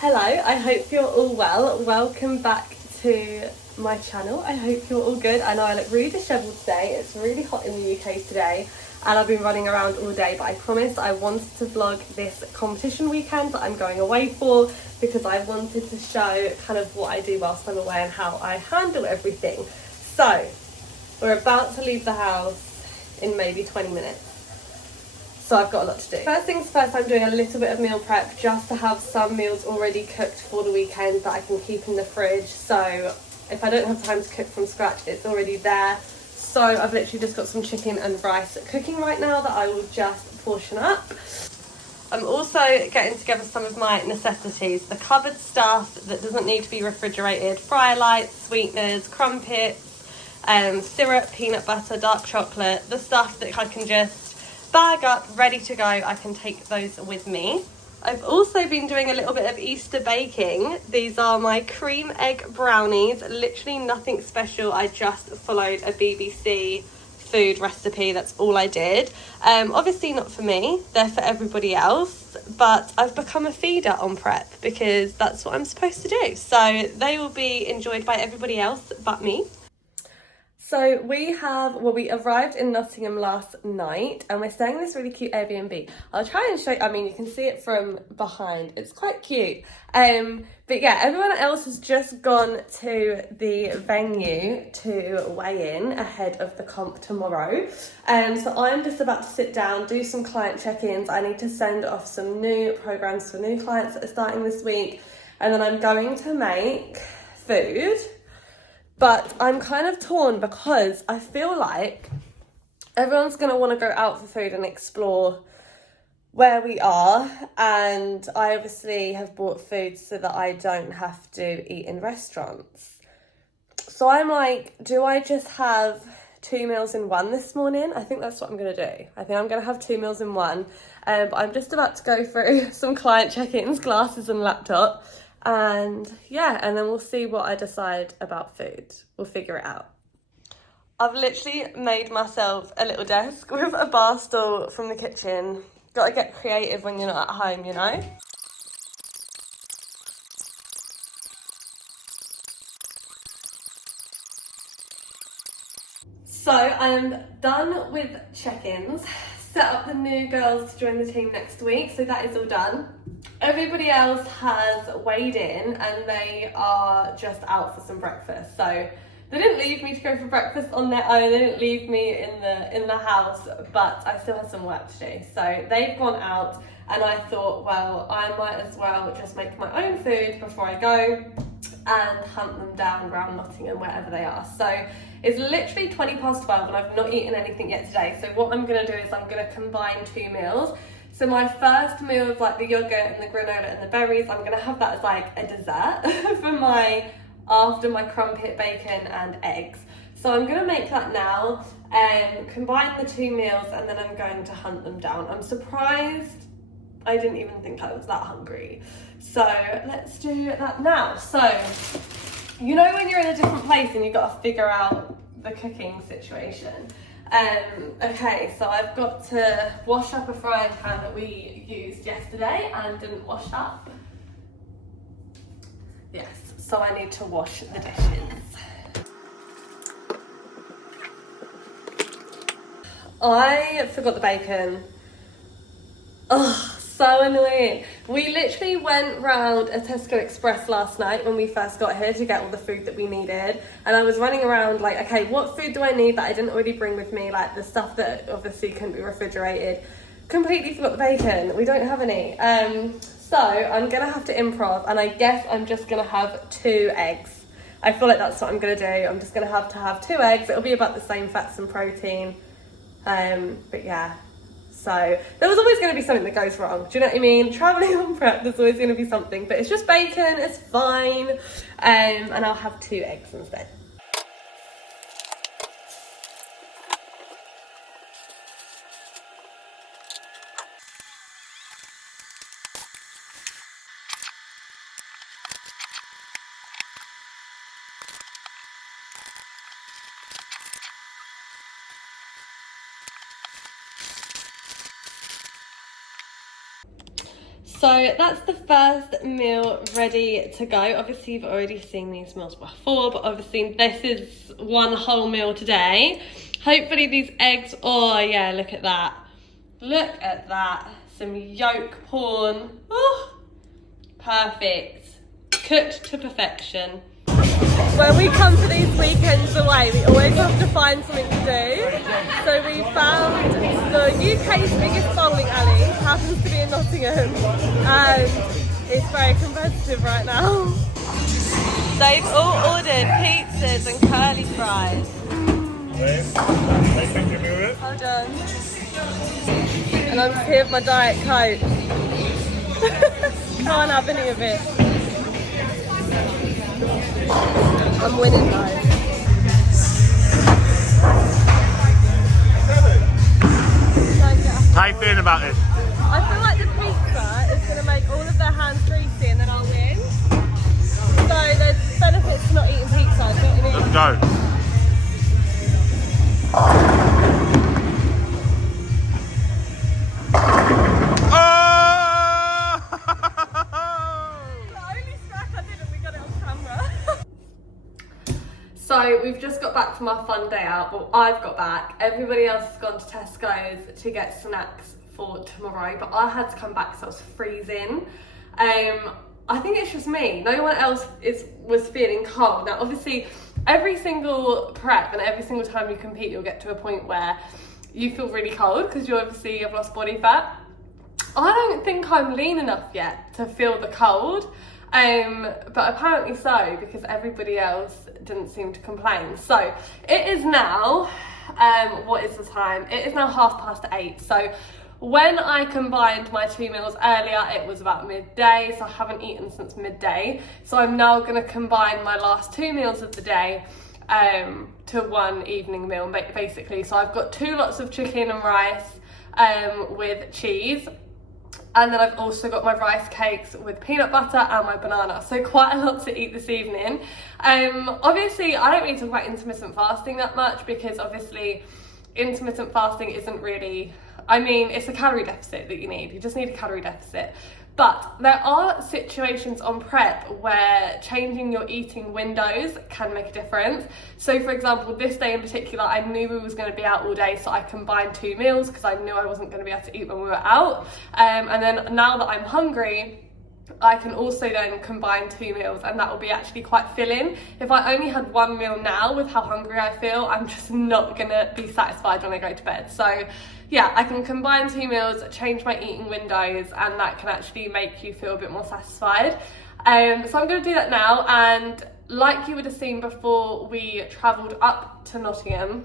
Hello, I hope you're all well. Welcome back to my channel. I hope you're all good. I know I look really dishevelled today. It's really hot in the UK today and I've been running around all day, but I promised I wanted to vlog this competition weekend that I'm going away for because I wanted to show kind of what I do whilst I'm away and how I handle everything. So, we're about to leave the house in maybe 20 minutes. So I've got a lot to do. First things first, I'm doing a little bit of meal prep just to have some meals already cooked for the weekend that I can keep in the fridge. So if I don't have time to cook from scratch, it's already there. So I've literally just got some chicken and rice cooking right now that I will just portion up. I'm also getting together some of my necessities, the cupboard stuff that doesn't need to be refrigerated, fryer lights, sweeteners, crumpets, syrup, peanut butter, dark chocolate, the stuff that I can just bag up, ready to go. I can take those with me. I've also been doing a little bit of Easter baking. These are my cream egg brownies, literally nothing special. I just followed a BBC food recipe, that's all I did. Obviously not for me, they're for everybody else, but I've become a feeder on prep because that's what I'm supposed to do. So they will be enjoyed by everybody else but me. So we arrived in Nottingham last night and we're staying in this really cute Airbnb. I'll try and show you, I mean, you can see it from behind. It's quite cute. But yeah, everyone else has just gone to the venue to weigh in ahead of the comp tomorrow. So I'm just about to sit down, do some client check-ins. I need to send off some new programs for new clients that are starting this week. And then I'm going to make food. But I'm kind of torn because I feel like everyone's going to want to go out for food and explore where we are. And I obviously have bought food so that I don't have to eat in restaurants. So I'm like, do I just have 2 meals in one this morning? I think that's what I'm going to do. I think I'm going to have 2 meals in one. But I'm just about to go through some client check-ins, glasses and laptop. And yeah, and then we'll see what I decide about food. We'll figure it out. I've literally made myself a little desk with a bar stool from the kitchen. Gotta get creative when you're not at home, you know? So I'm done with check-ins. Set up the new girls to join the team next week, so that is all done. Everybody else has weighed in and they are just out for some breakfast. So they didn't leave me to go for breakfast on their own. They didn't leave me in the house, but I still have some work to do. So they've gone out and I thought, well, I might as well just make my own food before I go and hunt them down around Nottingham, wherever they are. So it's literally 20 past 12 and I've not eaten anything yet today. So what I'm gonna do is I'm gonna combine 2 meals. So my first meal of like the yogurt and the granola and the berries, I'm gonna have that as like a dessert for after my crumpet, bacon and eggs. So I'm gonna make that now and combine the 2 meals and then I'm going to hunt them down. I'm surprised I didn't even think I was that hungry. So let's do that now. So, you know when you're in a different place and you've got to figure out the cooking situation. Okay, so I've got to wash up a frying pan that we used yesterday and didn't wash up. Yes, so I need to wash the dishes. I forgot the bacon. Oh, so annoying. We literally went round a Tesco Express last night when we first got here to get all the food that we needed. And I was running around like, okay, what food do I need that I didn't already bring with me? Like the stuff that obviously couldn't be refrigerated. Completely forgot the bacon. We don't have any. So I'm gonna have to improv and I guess I'm just gonna have 2 eggs. I feel like that's what I'm gonna do. I'm just gonna have to have 2 eggs. It'll be about the same fats and protein. But yeah. So there was always going to be something that goes wrong. Do you know what I mean? Traveling on prep, there's always going to be something, but it's just bacon, it's fine. And I'll have 2 eggs instead. So that's the first meal ready to go. Obviously you've already seen these meals before, but obviously this is one whole meal today. Hopefully these eggs, oh yeah, look at that. Look at that. Some yolk porn. Oh, perfect. Cooked to perfection. When we come to these weekends away, we always have to find something to do. So we found the UK's biggest bowling alley, happens to be in Nottingham, and it's very competitive right now. They've all ordered pizzas and curly fries. Hold on. And I'm just here with my Diet Coke. Can't have any of it. I'm winning though. How you feeling about this? I feel like the pizza is going to make all of their hands greasy and then I'll win. So there's benefits to not eating pizza. Let's go. So we've just got back from our fun day out. Well, I've got back. Everybody else has gone to Tesco's to get snacks for tomorrow, but I had to come back because I was freezing. I think it's just me. No one else was feeling cold. Now, obviously, every single prep and every single time you compete, you'll get to a point where you feel really cold because you've lost body fat. I don't think I'm lean enough yet to feel the cold. But apparently so, because everybody else didn't seem to complain. So it is now, what is the time? It is now 8:30. So when I combined my 2 meals earlier, it was about midday, so I haven't eaten since midday. So I'm now gonna combine my last 2 meals of the day to one evening meal, basically. So I've got 2 lots of chicken and rice with cheese. And then I've also got my rice cakes with peanut butter and my banana. So quite a lot to eat this evening. Obviously, I don't really talk about intermittent fasting that much because obviously intermittent fasting isn't really, I mean, it's a calorie deficit that you need. You just need a calorie deficit. But there are situations on prep where changing your eating windows can make a difference. So for example, this day in particular, I knew we was going to be out all day, so I combined 2 meals because I knew I wasn't going to be able to eat when we were out. And then now that I'm hungry, I can also then combine 2 meals and that will be actually quite filling. If I only had 1 meal now with how hungry I feel, I'm just not gonna be satisfied when I go to bed. So yeah, I can combine 2 meals, change my eating windows, and that can actually make you feel a bit more satisfied. So I'm gonna do that now, and like you would have seen before we travelled up to Nottingham,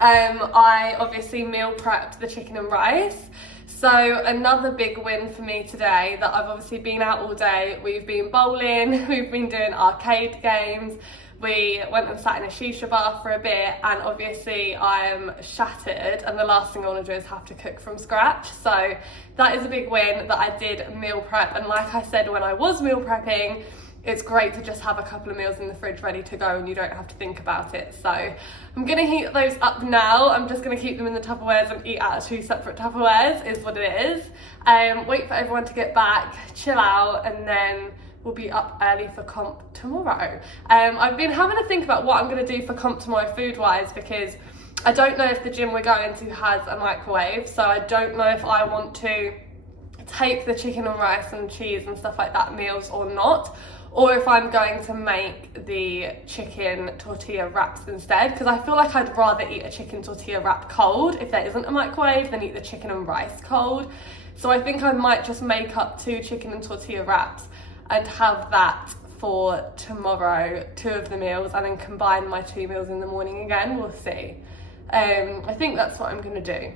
I obviously meal prepped the chicken and rice. So another big win for me today, that I've obviously been out all day. We've been bowling, we've been doing arcade games, we went and sat in a shisha bar for a bit, and obviously I'm shattered and the last thing I want to do is have to cook from scratch. So that is a big win that I did meal prep, and like I said when I was meal prepping, it's great to just have a couple of meals in the fridge ready to go and you don't have to think about it. So I'm gonna heat those up now. I'm just gonna keep them in the Tupperwares and eat out of 2 separate Tupperwares, is what it is. Wait for everyone to get back, chill out, and then we'll be up early for comp tomorrow. I've been having to think about what I'm gonna do for comp tomorrow food-wise, because I don't know if the gym we're going to has a microwave, so I don't know if I want to take the chicken and rice and cheese and stuff like that meals or not, or if I'm going to make the chicken tortilla wraps instead, because I feel like I'd rather eat a chicken tortilla wrap cold if there isn't a microwave than eat the chicken and rice cold. So I think I might just make up 2 chicken and tortilla wraps and have that for tomorrow, 2 of the meals, and then combine my 2 meals in the morning again. We'll see. I think that's what I'm gonna do.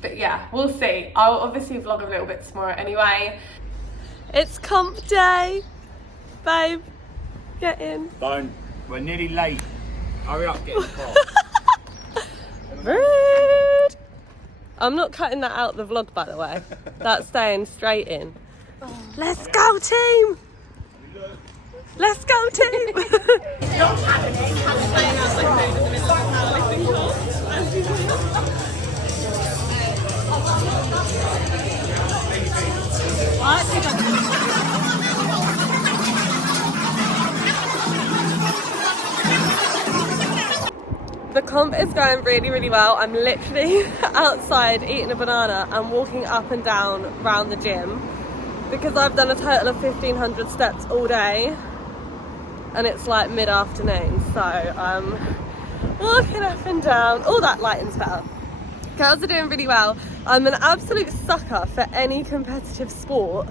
But yeah, we'll see. I'll obviously vlog a little bit tomorrow anyway. It's comp day. Babe, get in. Don't. We're nearly late. Hurry up, get in the car. Rude. I'm not cutting that out the vlog, by the way. That's staying straight in. Let's go, team. Let's go, team. Not happening. Playing out my food in the middle of the powerlifting course. The comp is going really, really well. I'm literally outside eating a banana and walking up and down around the gym because I've done a total of 1,500 steps all day and it's like mid-afternoon, so I'm walking up and down. All that lighting's better. Girls are doing really well. I'm an absolute sucker for any competitive sport,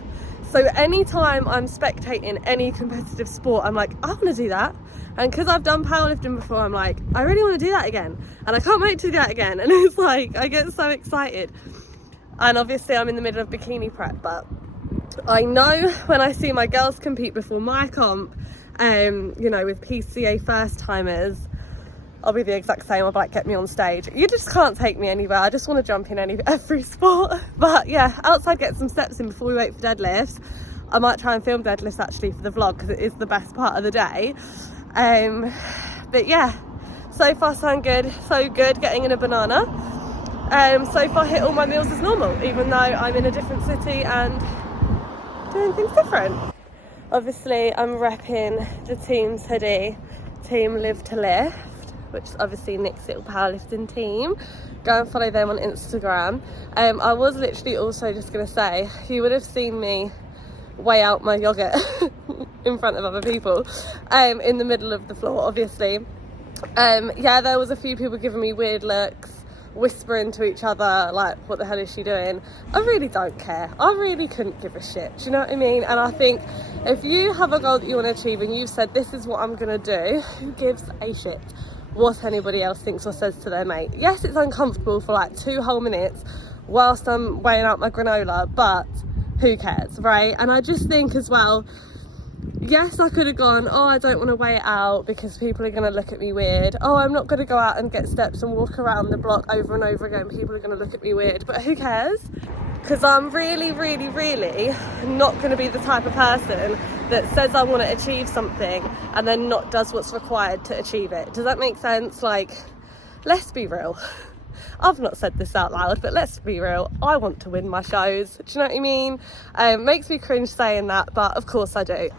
so anytime I'm spectating any competitive sport, I'm like, I want to do that. And because I've done powerlifting before, I'm like, I really want to do that again. And I can't wait to do that again. And it's like, I get so excited. And obviously I'm in the middle of bikini prep, but I know when I see my girls compete before my comp, you know, with PCA first timers, I'll be the exact same. I'll be like, get me on stage. You just can't take me anywhere. I just want to jump in every sport. But yeah, outside, get some steps in before we wait for deadlifts. I might try and film deadlifts actually for the vlog because it is the best part of the day. But yeah, so far so good getting in a banana. So far hit all my meals as normal, even though I'm in a different city and doing things different. Obviously I'm repping the team's hoodie, Team Live to Lift, which is obviously Nick's little powerlifting team. Go and follow them on Instagram. I was literally also just going to say, you would have seen me weigh out my yogurt in front of other people in the middle of the floor, obviously. Yeah, there was a few people giving me weird looks, whispering to each other like, what the hell is she doing? I really don't care. I really couldn't give a shit, do you know what I mean? And I think if you have a goal that you want to achieve and you've said, this is what I'm gonna do, who gives a shit what anybody else thinks or says to their mate? Yes, it's uncomfortable for like 2 whole minutes whilst I'm weighing out my granola, but who cares, right? And I just think as well, yes, I could have gone, oh, I don't want to weigh it out because people are going to look at me weird. Oh, I'm not going to go out and get steps and walk around the block over and over again. People are going to look at me weird, but who cares? Because I'm really, really, really not going to be the type of person that says I want to achieve something and then not does what's required to achieve it. Does that make sense? Like, let's be real. I've not said this out loud, but let's be real. I want to win my shows. Do you know what I mean? Makes me cringe saying that, but of course I do.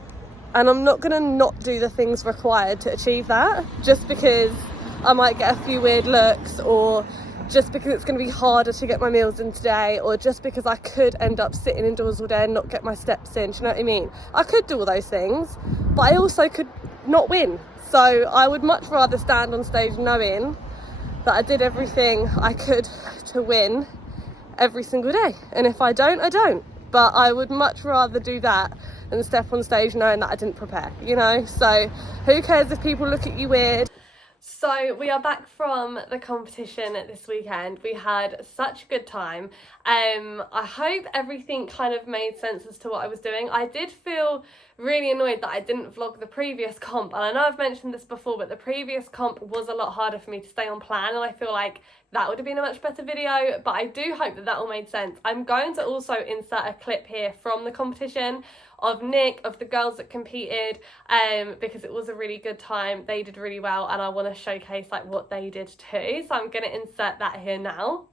And I'm not going to not do the things required to achieve that just because I might get a few weird looks, or just because it's going to be harder to get my meals in today, or just because I could end up sitting indoors all day and not get my steps in. Do you know what I mean? I could do all those things, but I also could not win. So I would much rather stand on stage knowing that I did everything I could to win every single day. And if I don't, I don't. But I would much rather do that than step on stage knowing that I didn't prepare, you know? So who cares if people look at you weird? So we are back from the competition this weekend. We had such a good time. I hope everything kind of made sense as to what I was doing. I did feel really annoyed that I didn't vlog the previous comp, and I know I've mentioned this before, but the previous comp was a lot harder for me to stay on plan, and I feel like that would have been a much better video, but I do hope that that all made sense. I'm going to also insert a clip here from the competition of Nick, of the girls that competed, because it was a really good time. They did really well, and I want to showcase like what they did too. So I'm going to insert that here now.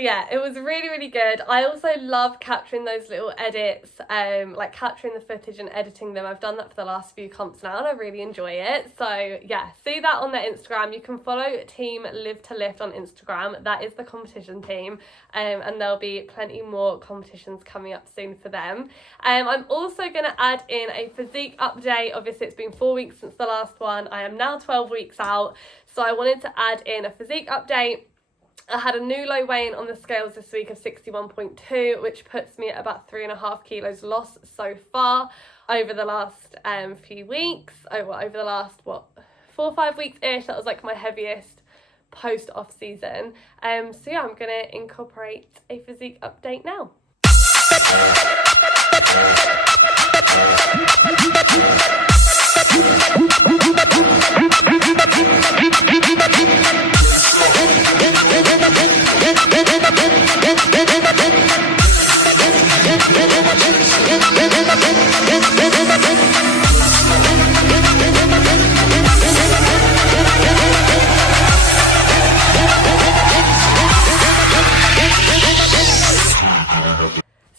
Yeah, it was really, really good. I also love capturing those little edits, like capturing the footage and editing them. I've done that for the last few comps now and I really enjoy it. So yeah, see that on their Instagram. You can follow Team Live to Lift on Instagram. That is the competition team, and there'll be plenty more competitions coming up soon for them. I'm also going to add in a physique update. Obviously it's been 4 weeks since the last one. I am now 12 weeks out, so I wanted to add in a physique update. I had a new low weigh-in on the scales this week of 61.2, which puts me at about 3.5 kilos lost so far over the last few weeks. Over the last, 4 or 5 weeks-ish, that was like my heaviest post off season. So yeah, I'm gonna incorporate a physique update now.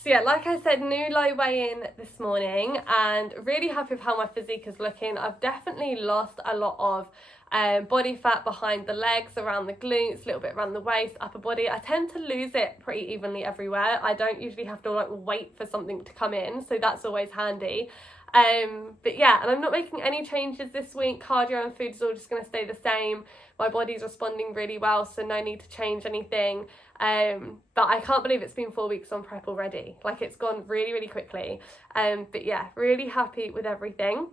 So yeah, like I said, new low weigh-in this morning and really happy with how my physique is looking. I've definitely lost a lot of body fat behind the legs, around the glutes, a little bit around the waist, upper body. I tend to lose it pretty evenly everywhere. I don't usually have to like wait for something to come in, so that's always handy. But yeah, and I'm not making any changes this week. Cardio and food is all just going to stay the same. My body's responding really well, so no need to change anything. But I can't believe it's been 4 weeks on prep already. Like, it's gone really, really quickly. But yeah, really happy with everything.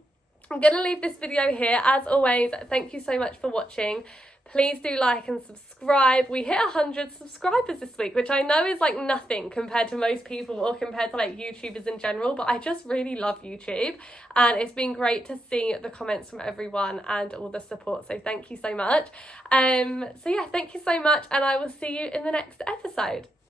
I'm going to leave this video here. As always, thank you so much for watching. Please do like and subscribe. We hit 100 subscribers this week, which I know is like nothing compared to most people or compared to like YouTubers in general, but I just really love YouTube and it's been great to see the comments from everyone and all the support, so thank you so much. So yeah, thank you so much and I will see you in the next episode.